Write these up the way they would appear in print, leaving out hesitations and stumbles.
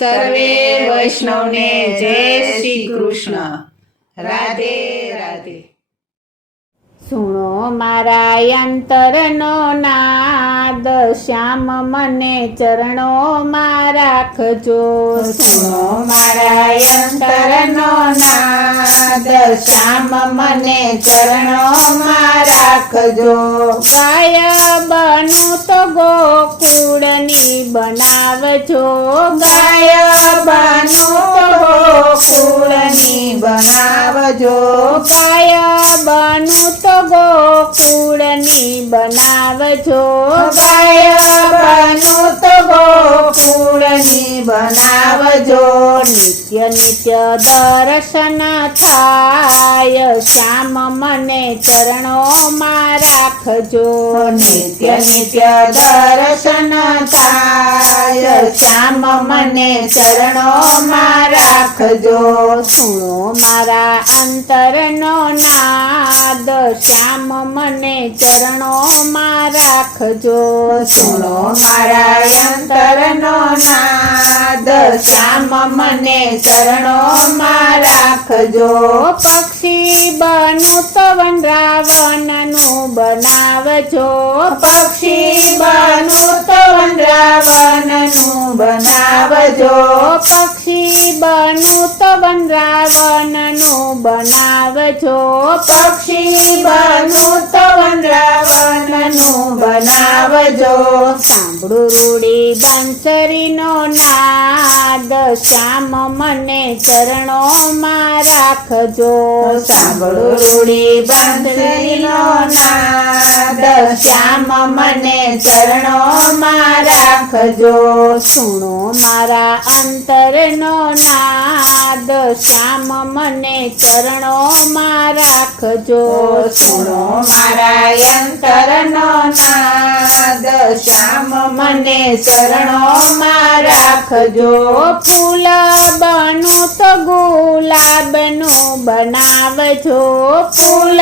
સર્વે વૈષ્ણવને જય શ્રી કૃષ્ણ. રાધે રાધે. સુણો મારા અંતરનો નાદ, શ્યામ મને ચરણોમાં રાખજો. સુણો મારા અંતરનો નાદ, શ્યામ મને ચરણોમાં રાખજો. ગાય બનું તો ગોકુળની બનાવજો. ગાય બનું તો ગોકુળની બનાવજો. ગાય બનું તો ગોકુળની બનાવજો. ગાય બનું તો ગોકુળની બનાવજો. નિત્ય નિત્ય દર્શન થાય, શ્યામ મને ચરણોમાં રાખજો. નિત્ય નિત્ય દર્શન થાય, શ્યામ મને ચરણોમાં રાખજો. સુણો મારા અંતરનો નાદ, શ્યામ મને ચરણોમાં રાખજો. સુણો મારા અંતરનો નાદ, શ્યામ મને ચરણોમાં રાખજો. પક્ષી બનું તો વનરાવનનું બનાવજો. પક્ષી બનું તો વનરાવનનું બનાવજો. પક્ષી બનું તો વનરાવનનું બનાવજો. પક્ષી બનું તો વનરાવનનું બનાવજો. સાંભળું રૂડી બંસરીનો નાદ, શ્યામ મને ચરણોમાં રાખજો. સાંભળો રૂડી બંસરીનો નાદ, શ્યામ મને ચરણોમાં રાખજો. સુણો મારા અંતરનો નાદ, શ્યામ મને ચરણોમાં રાખજો. સુણો મારા અંતરનો નાદ, શ્યામ મને ચરણોમાં રાખજો. ફૂલ બનું તો ગુલાબનું બનાવજો. ફૂલ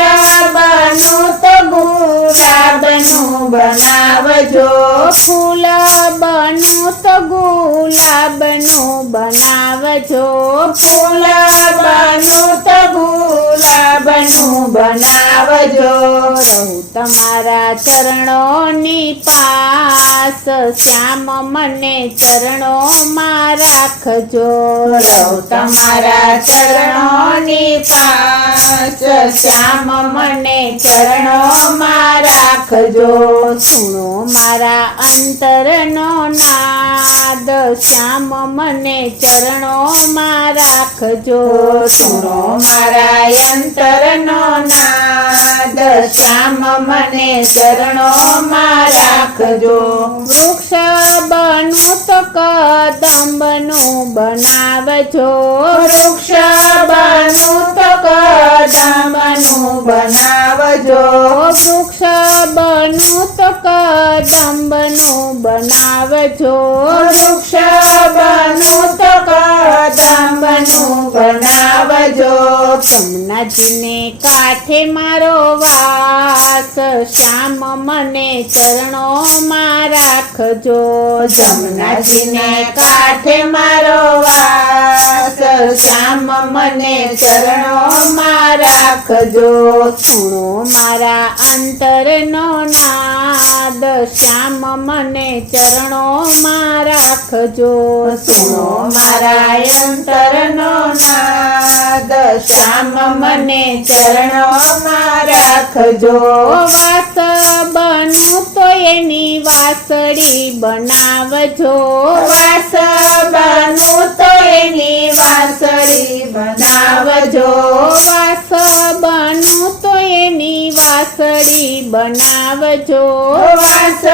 બનું તો ગુલાબનું બનાવજો. ફૂલ બનું તો ગુલાબનું બનાવજો. ફૂલ બનું તો ગુલાબનું બનાવજો. રહું તમારા ચરણોની પાસ, શ્યામ મને ચરણોમાં રાખજો. રહું તમારા ચરણોની પાસ, શ્યામ મને ચરણોમાં રાખજો. સુણો મારા અંતરનો નાદ, શ્યામ મને ચરણોમાં રાખજો. સુણો મારા અંતરનો નાદ, શ્યામ મને ચરણોમાં રાખજો. વૃક્ષ બનું તો કદંબનું બનાવજો. વૃક્ષ બનું તો કદંબનું બનાવજો. વૃક્ષ બનું તો કદંબનું બનાવજો. વૃક્ષ બનું તો કદંબનું બનાવજો. જમનાજીને કાંઠે મારો વાસ, શ્યામ મને ચરણોમાં રાખજો. જમનાજીને કાંઠે મારો વાસ, શ્યામ મને ચરણોમાં રાખજો. સુણો મારા અંતરનો નાદ, શ્યામ મને ચરણોમાં રાખજો. સુણો મારા અંતરનો નાદ, શ્યામ મને ચરણોમાં રાખજો. વાસ બનું તો એની વાસળી બનાવજો. વાસ બનું તો એની વાસળી બનાવજો. વાસ બનું તો એની વાસળી બનાવજો. વાસ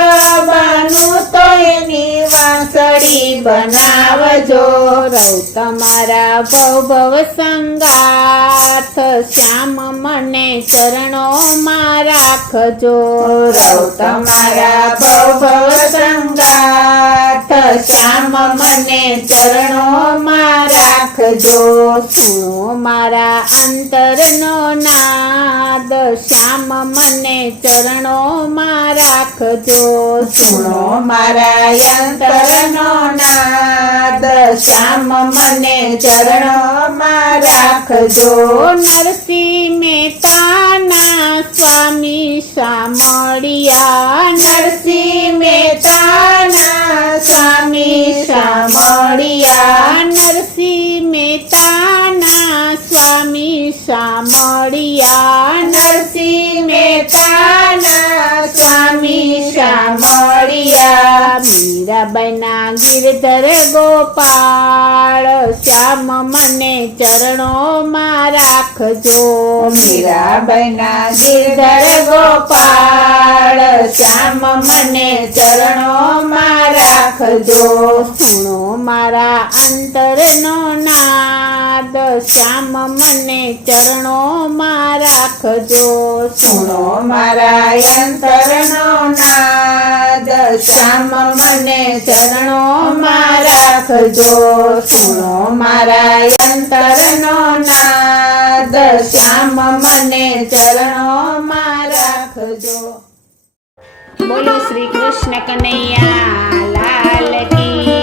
બનું તો એની વાસળી બનાવજો. રહું તમારા ભવ સંગાથ, શ્યામ મને ચરણોમાં રાખજો. રહું તમારા ભવ સંગાથ, શ્યામ મને ચરણોમાં રાખજો. સુણો મારા અંતરનો નાદ, શ્યામ મને ચરણોમાં રાખજો. સુણો મારા અંતરનો નાદ, શ્યામ મને ચરણોમાં રાખજો. નરસિંહ મહેતાના સ્વામી શામળિયા. નરસિંહ મહેતાના સ્વામી શામળિયા. નરસિંહ મહેતાના સ્વામી શામળિયા. નરસિંહ મહેતાના સ્વામી શામળિયા. મીરાબાઈના ગિરધર ગોપાળ, શ્યામ મને ચરણોમાં રાખજો. મીરાબાઈના ગિરધર ગોપાળ, શ્યામ મને ચરણોમાં રાખજો. સુણો મારા અંતરનો નાદ, શ્યામ મને ચરણોમાં રાખજો. સુણો મારા અંતરનો નાદ, શ્યામ મને ચરણોમાં રાખજો. સુણો મારા અંતરનો નાદ, શ્યામ મને ચરણોમાં રાખજો. બોલો શ્રી કૃષ્ણ કનૈયા લાલ કી